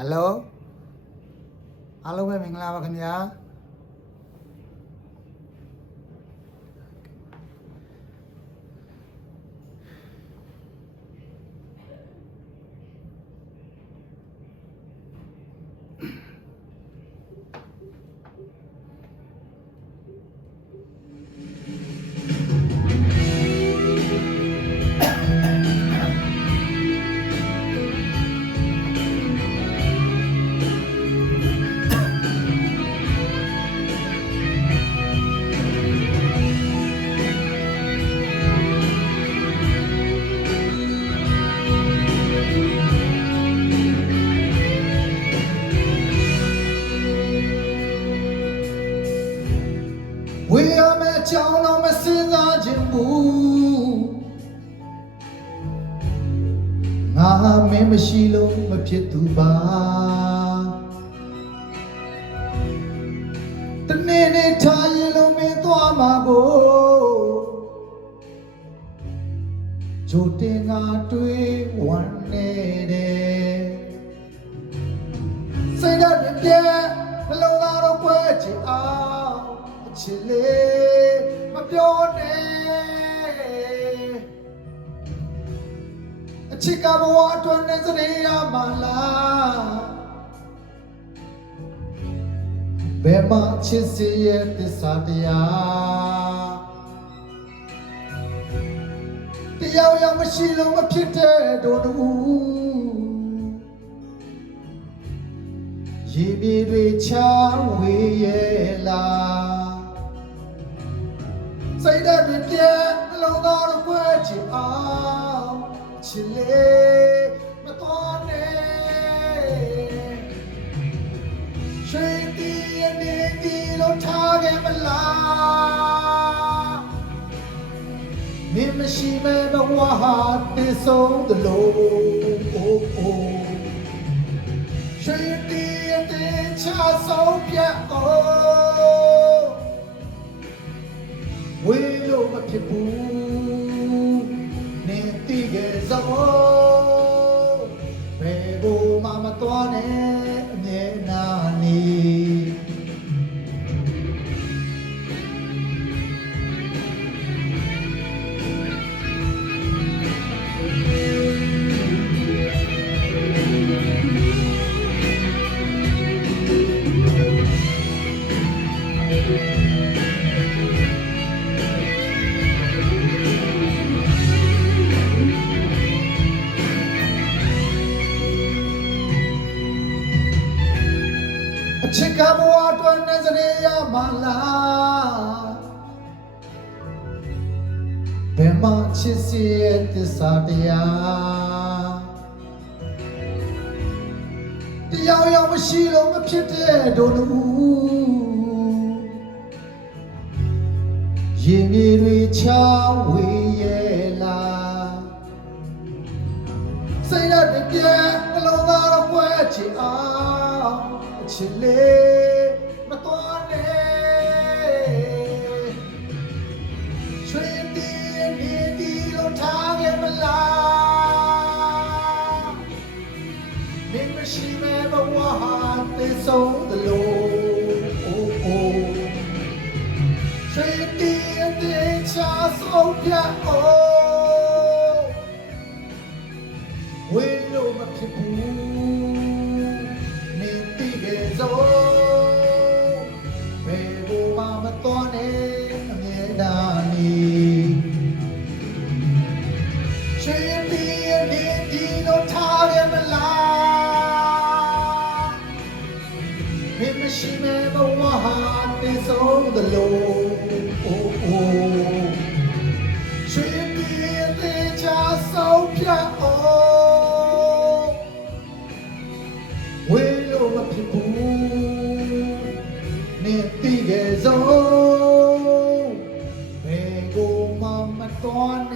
Hello အားလုံးပဲမင်္ဂလာပါခင်ဗျာဝေရမယ့်အကြောင်းတော့မစဉ်းစားခြင်းဘူးငါမင်းမရှိလို့မဖြစ်သူပါတနေ့နေ့ထားရင်လို့မင်းသွားမှာကိုကြိုတင်ငါတွေးဝမ်းနေတယ်စိတ်ဓာတ်ပြည့်နှလုံးသားတော့ကွဲချင်အောင်ချစ်လေမပြောနဲ့အချစ်ကဘဝအတွင်းနဲ့စနေရမလားဘယ်မှာချစ်စီရဲ့သစ္စာတရားတရားရောက်မရှိလို့မဖြစ်တဲ့တို့တူရေမြေတွေချဝေးရဲ့လားစိတ်ဓာတ်ပြည့်နှလုံးသားတော့ကွဲချင်အောင်ချစ်လေမတော်နဲ့ရွှေတီးရနေဒီလို့ထားခဲ့မလားမင်းမရှိမဲ့ဘဝဟာတည်ဆုံးသလိုရွှေတီးရတဲ့ချဆုံးပြတ်အောင်ဝေးလို့မဖြစ်ဘူးနေတိခဲ့စောဘယ်ဘုံမှမတော်နဲ့အမြဲနာနေအချစ်ကဘဝအတွင်းနဲ့စနေရမလားဘယ်မှာချစ်စီရဲ့သစ္စာတရားတရားရောက်မရှိလို့မဖြစ်တဲ့တို့လူရေမြေတွေချဝေးရဲ့လားစိတ်ဓာတ်ပြည့်နှလုံးသားတော့ကွဲချင်အောင်ချစ်လေမတော်နဲ့ရွှေတီးနေဒီလို့ထားခဲ့မလားမင်းမရှိမဲ့ဘဝဟာတည်ဆုံးသလိုရွှေတီးတဲ့ချာဆုံးပြအောင်ဝေးလို့မဖြစ်ဘူးso bebo mama tone amedani chindi ni di lo thare mala me mashi me bawa ha te so the lo chindi te cha so pya o we lo ma phit buနေတိခဲ့စောဘယ်ကိုမှမတော်နဲ့